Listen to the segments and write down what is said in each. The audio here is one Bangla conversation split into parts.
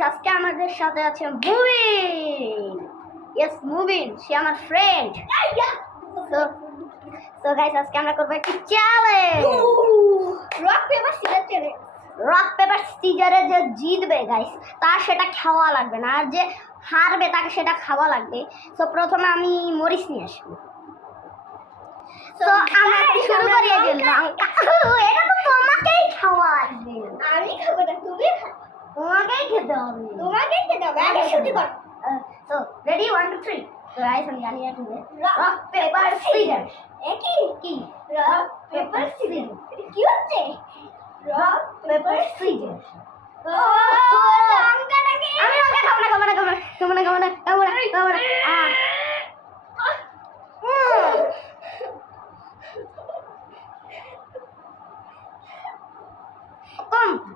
গাইস আজকে আমাদের সাথে আছে মুবিন। ইয়েস মুবিন সে আমার ফ্রেন্ড সো গাইস আজকে আমরা করব একটি challenge rock paper scissor challenge rock paper সিজারে যে জিতবে গাইস তার সেটা খাওয়া লাগবে না। আর যে হারবে তাকে সেটা খাওয়া লাগবে। তো প্রথমে আমি মরিচ নিয়ে আসব। তো আমরা শুরু এটা তো তোমাকেই খাওয়া লাগবে। আমি খাব না তুমি খাও। তোমাকেই খেতে হবে। তোমাকেই খেতে হবে আগে শুরু কর। So ready one two three তো গাইস আমি জানি না তুমি। রক পেপার সিজার একই কি? রক পেপার সিজার কি হচ্ছে? রক পেপার সিজার আমি লঙ্কা খাব না খাব না খাব না খাব না খাব না খাব না। খাব না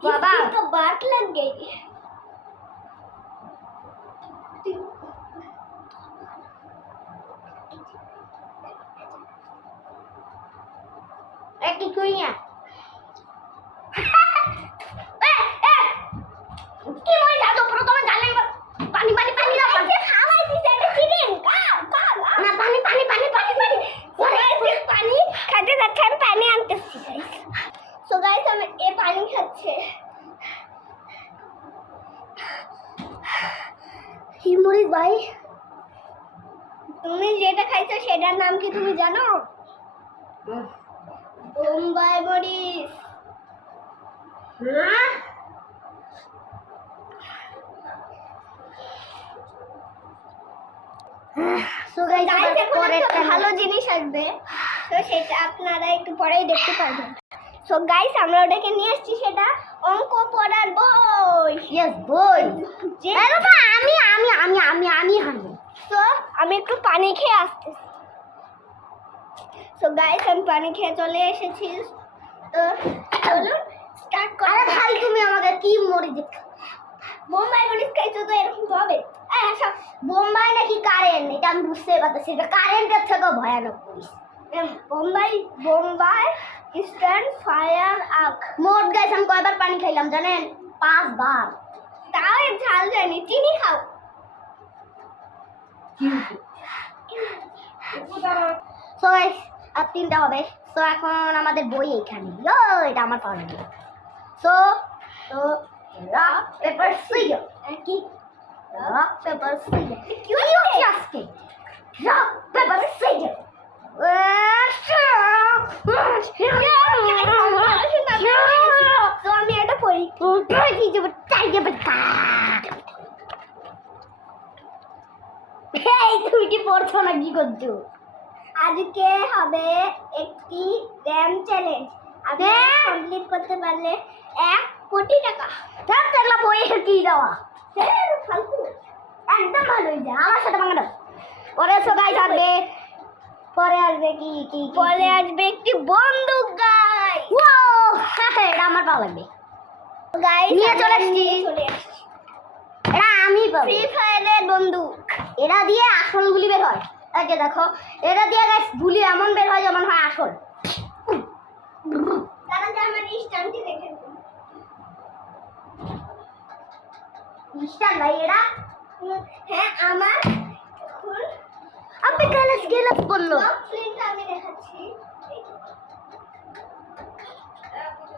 बाबा। कबाट तो लग गई है। कोई है তুমি যেটা খাইছো সেটার নাম কি তুমি জানো? বোম্বাই মরিচ। হ্যাঁ? ভালো জিনিস আসবে। তো সেটা আপনারা একটু পরেই দেখতে পারবেন। সো গাইস আমরা ওটাকে নিয়ে এসেছি সেটা অঙ্ক পড়ার বই। ইয়েস বই। আমি আমি আমি আমি আমি হারবো। তো আমি একটু পানি খেয়ে আসতেছি। সো গাইস আমি পানি খেয়ে চলে এসেছি। তো চলুন স্টার্ট আরে করা ভাই তুমি আমাকে কি মরি দেখ বোম্বাই মরিচ খাইছো তো এরকম হবে বোম্বাই নাকি কারেন্ট এটা আমি বুঝতে পারতেছি এটা কারেন্টের থেকেও ভয়ানক পুলিশ বোম্বাই বোম্বাই স্ট্যান্ড ফায়ার আপ মোট গাইস আমি কয়বার পানি খাইলাম জানেন? পাঁচবার। তাও ঝাল জানি চিনি খাও। সো আর তিনটা হবে। সো এখন আমাদের বই এইখানে। এটা আমার পাওয়া so so rock paper scissor কি? রক পেপার সিজার কি হচ্ছে আজকে? রক পেপার সিজার আমি এটা পড়ি। এই তুমি কি পড়ছো না কি করছ আজকে হবে একটি র্যাম চ্যালেঞ্জ আপনি! কমপ্লিট করতে পারলে এক কোটি টাকা। থাক থাকলা বইয়ের কি দেওয়া? হ্যাঁ, ফালতু। একদম ভালো হয়েছে। আমার সাথে বাংলা পরে সবাই আসবে। পরে আসবে কি কি পরে? আসবে একটি বন্দুক গাই Wow! এটা আমার ভালো লাগবে। গাই নিয়ে। চলে আসছি। এটা আমি ফ্রি ফায়ারের বন্দুক। এটা দিয়ে আসল গুলি বের হয়। এই যে দেখো এরা দিয়ে গাছ গুলি এমন বের হয় যেমন হয় আসল। খ্রিস্টান ভাই এরা হ্যাঁ আমার আপনি গ্যালাস গ্যালাস বলল। আমি দেখাচ্ছি। এই যে।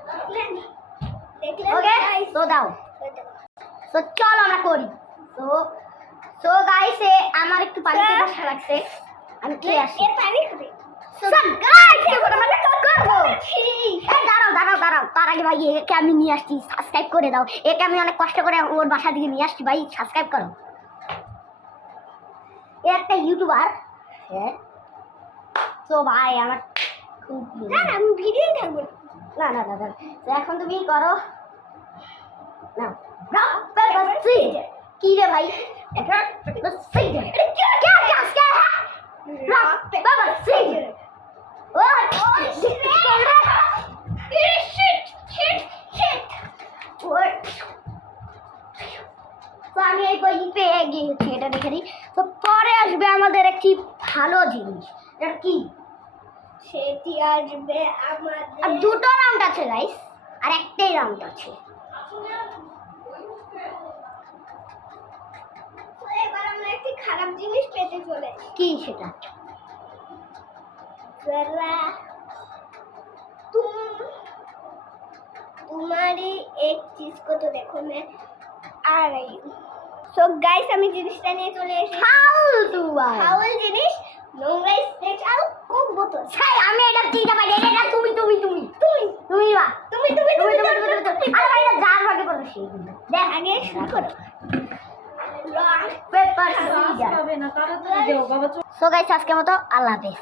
দেখলেন দেখলেন ওকে তো। দাও তো চল আমরা করি। তো তো আমার একটু পানি. পিপাসা লাগছে। আমি খেয়ে আসি। এর পানি খাবে So guys, এখন আমরা করব? এই দাঁড়াও দাঁড়াও দাঁড়াও। তার আগে ভাই একে আমি নিয়ে আসছি। সাবস্ক্রাইব করে দাও। একে আমি অনেক কষ্ট করে ওর বাসা থেকে নিয়ে আসছি। ভাই সাবস্ক্রাইব করো। এ একটা ইউটিউবার হ্যাঁ। তো ভাই আমার খুব না না আমি থাকব না। না না না না। তো এখন তুমি করো। না কি রে ভাই? তো আমি এই বই পেয়ে গিয়েছি এটা দেখে নিই তো পরে আসবে আমাদের একটি ভালো জিনিস। এটা কি? সেটি আসবে আমাদের আর দুটো রাউন্ড আছে গাইস আর একটাই রাউন্ড আছে। সব জিনিস পেতে চলে কি সেটা जरा तुम तुम्हारी एक चीज को तो देखो मैं आ रही हूँ সো গাইস আমি জিনিসটা নিয়ে চলে এসেছি ফালতু ভাই ফাউল জিনিস নোংরা স্নেক আর কোক বোতল ছাই আমি এটা দিতে পারি এটা এটা তুমি তুমি তুমি তুমি তুমি বা তুমি তুমি তুমি তুমি তুমি তুমি তুমি আরে ভাই এটা যার ভাগে পড়বে সেই দিন দেখ আগে শুরু করো পেপার সো গাইস আজকের মতো আল্লাহ হাফেজ।